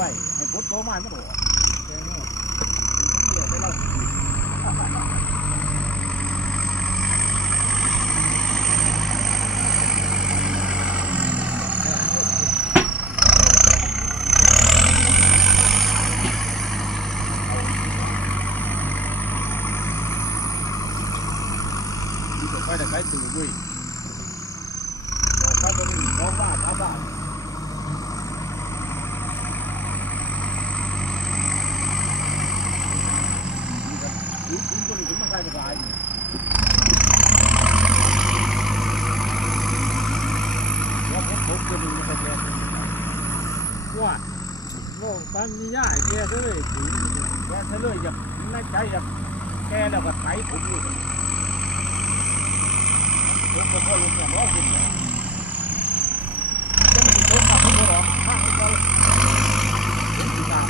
เราปลูกที่ไว้ให้ผลโตมามันออกเหลือได้เรามีแต่ไฟแต่ไฟตื่นด้วยบอกว่าตัวนี้น้องบ้านอาบ้านนี่ครับอุ้ย ตัวนี้ถึงมาใครจะตายว่าผมผมตัวนี้มันเป็นแรงว่า โง่ปันมีย่าแกเลยสี แกเฉลยอยากในใจอยากแกแล้วก็ไถผมอยู่ผมก็พอลงอย่างร้องคุณเนี่ยจะไม่ถูกขับผมหรอกข้างเขาผมสีตา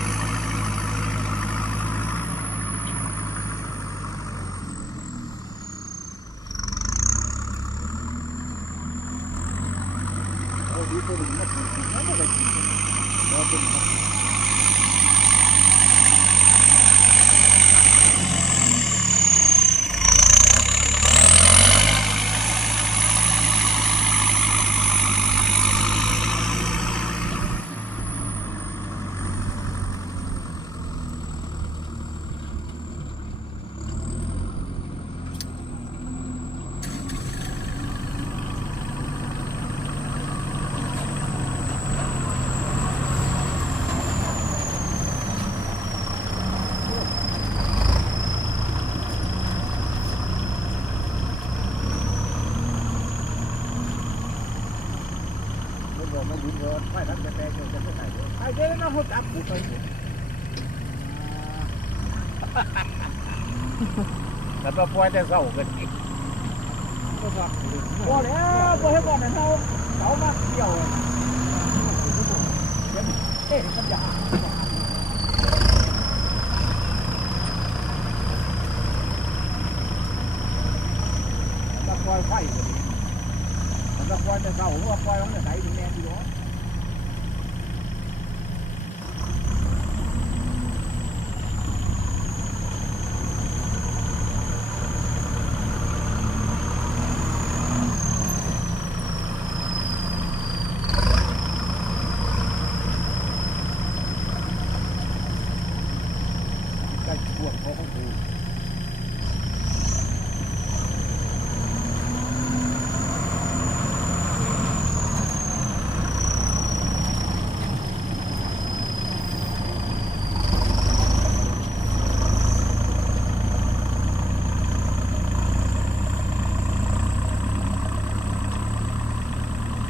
โอ้ดีตัวหนึ่งมาถูกกินแล้วไม่ได้กิน รอเป็นครับไม่บอกมาบุญรอดไม่ทันจะ แปลจะจะไม่ได้เลยไอ้เจ้าน้าเขาจับกูไปหมดแต่ก็ปล่อยแต่เศร้ากันอีกก็ฟังพอแล้วพอให้ก่อนนะเขาเขามาเที่ยวเอ๊ะสัญญาจะปล่อยไฟเลยมันจะปล่อยแต่เศร้าว่าปล่อยของไหนถึงแน่ดีวะ ใกล้ช่วงเขาของกู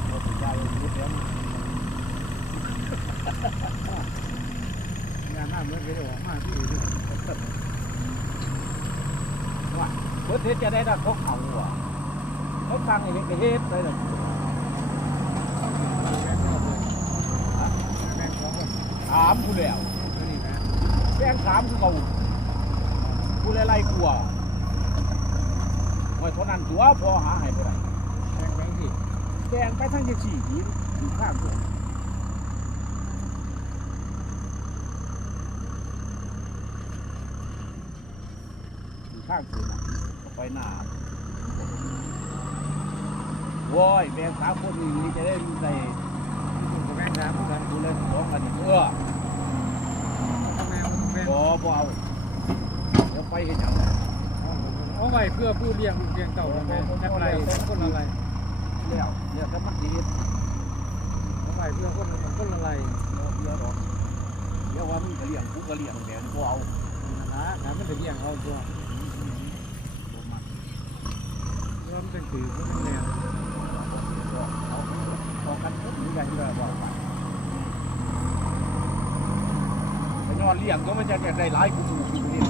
เราถึงได้เลยนิดเดียว งานหน้าเหมือนกันออกมาที่อื่น ว่าเพื่อที่จะได้ได้เขาเขาอะเขาตั้งอย่างนี้เฮ็ดเลยเลยถามกูแล้วแป้งถามกูเขากูเลยไล่กลัวไว้เท่านั้นตัวพอหาให้บ่ได้แม่งแบงที่แดงไปทั้งยี่สี่ทีอยู่ข้างตัวอยู่ข้างตัว ไปหน้าว้อยแบงสามคนนี้จะได้ได้คุณกับงสามกันดูแลสองกันนี่เออถ้าแม่งแม่งบ่บ่เอาเดี๋ยวไปเห็นอย่างเอาไว้เพื่อผู้เลี้ยงลูกเลี้ยงเต่าแล้วแม่แม่ไรคนอะไรแล้วเนี่ยถ้ามันดีเอาไว้เพื่อคนคนอะไรเดี๋ยวหรอกเดี๋ยวว่ามึงก็เลี้ยงกูก็เลี้ยงแดงบ่เอานะนะมันถึงเลี้ยงเอาตัว เริ่มเป็นถือก็เป็นแรงบ่เอาเอากันทุกอย่างที่ว่าไปไปนอนเลี้ยงก็มันจะได้หลายกูถูกกูนี่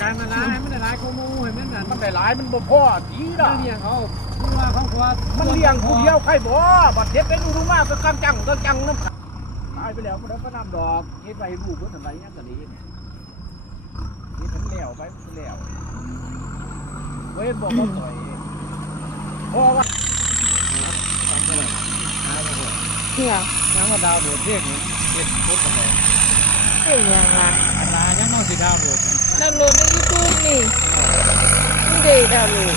การมันร้ายมันได้ร้ายกูมูเห็นไหมนั่นมันได้หลายมันบ่พอดีมัล่ะนเลี้ยงเขาตัวเขาความันเลี้ยงผู้เดียวใครบ่บัดเฮ็ดได้ดูดูมากก็กังจังก็จังน้ำขาตายไปแล้วมันได้ก็น้ำดอกเฮ็ดไปให้ลูกเพิ่นทำไรยังก็ดีเฮ็ดมันแล้วไปมันแล้ว เว้ยบอกว่าต่อยเพราะว่าทำอะไรหาไปหัวเนี่ยน้ำมาดาวโดดเพลงนี่เฮ็ดพุทธอะไรเป็นยังไงอันลายังน้องสีดาวโดดดาวน์โหลดในยูทูบนี่นี่เด็ดาวโหลด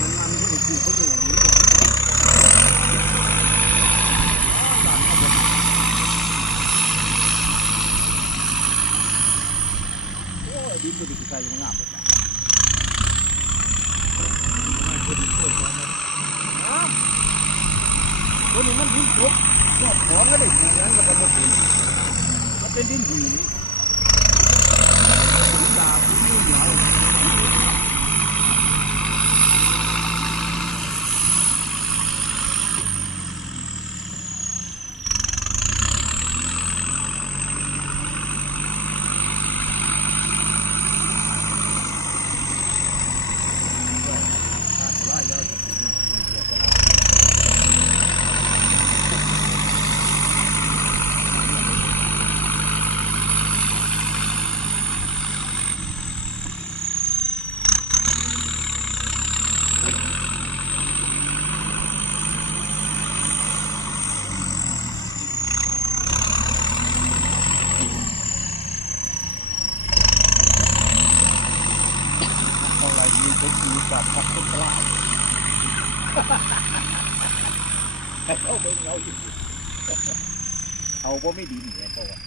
มันมันก็คือเขาอยู่อย่างนี้โอ้ยดินบดีใส่ยังงามเลยจ้ะตัวนี้มันดินตกยอดของก็ได้ถูกนั้นก็บ่เป็นมันเป็นดินหินดินดาบดินเหนียว อะไรมีเป็นมีกับพักต้นกล้า เอาไปเอาอยู่เอาก็ไม่ดีเหมือนเขาอะ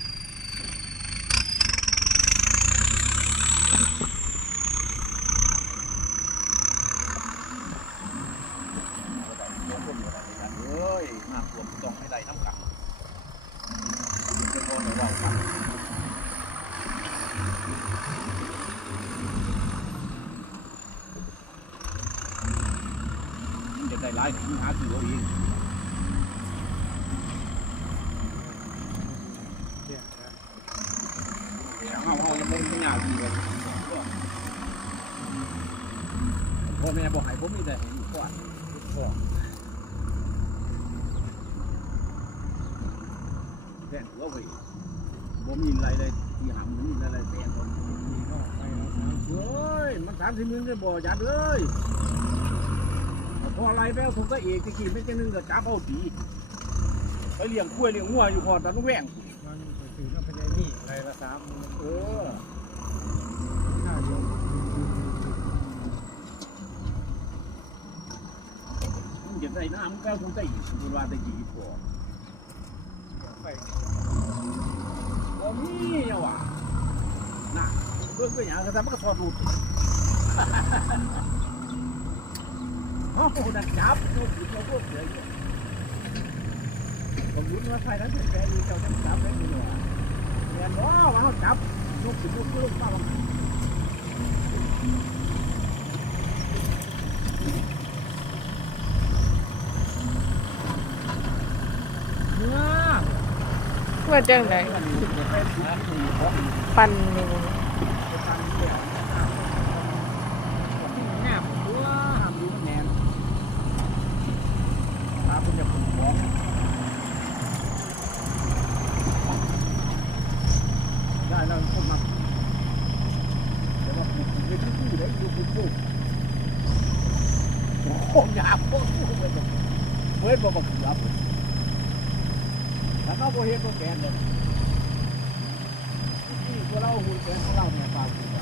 เฮ้ยน้ำท่วมต้องให้ได้น้ำกัดเป็นพอเราว่ากัน มันจะได้ หลายถึงหาตัวเองเนี่ยนะเอาเอายังไม่ไม่ยาดีเลยพ่อแม่บอกให้ผมมีแต่เห็นก่อนก็แฟนหัวเว้ยผมมีอะไรเลยที่หำมีอะไรแฟนผมมีก็ไปแล้วสามเฮ้ยมันสามสิบนึงเลยบ่จัดเลย พออะไรแป้วผมก็เอกตะกี้ไม่ใช่นึงก็จับเอาดีไปเลี้ยงกล้วยเลี้ยงงัวอยู่พอตอนนู้นแหว่งมันไปถือน้ำพญานี่ไรละสามเออห้าเดียวมันจะได้น้ำแป้วผมได้อีกคุณว่าได้กี่พอไปบ่มีอะว่ะน่ะเบิ่งไปหยังก็ทำมันก็ถอดรูป ผมรู้ว่าไฟนั้นเป็นแฟนอยู่เจ้าต้องจับได้อยู่ว่ะแม่นบ่ว่าเฮาจับนกสินกลูกมาบังเนื้อว่าจังไดมันจะเป็นหาที่ของปันนี่ จะทำแบบอ้าว งามตัว ห้ามดูมันแนนตาเป็นจะผลของ ได้แล้วก็มาเดี๋ยวมาปลูกปลูกไปที่ได้ดูปลูกปลูกโอ้โหยาบโคตรปลูกเลยเฮ้ยบ่บอกเกือบแล้วก็บ่เฮ็แกนเลยที่พวกเราหุ่นแกนของเราเนี่ยปลาก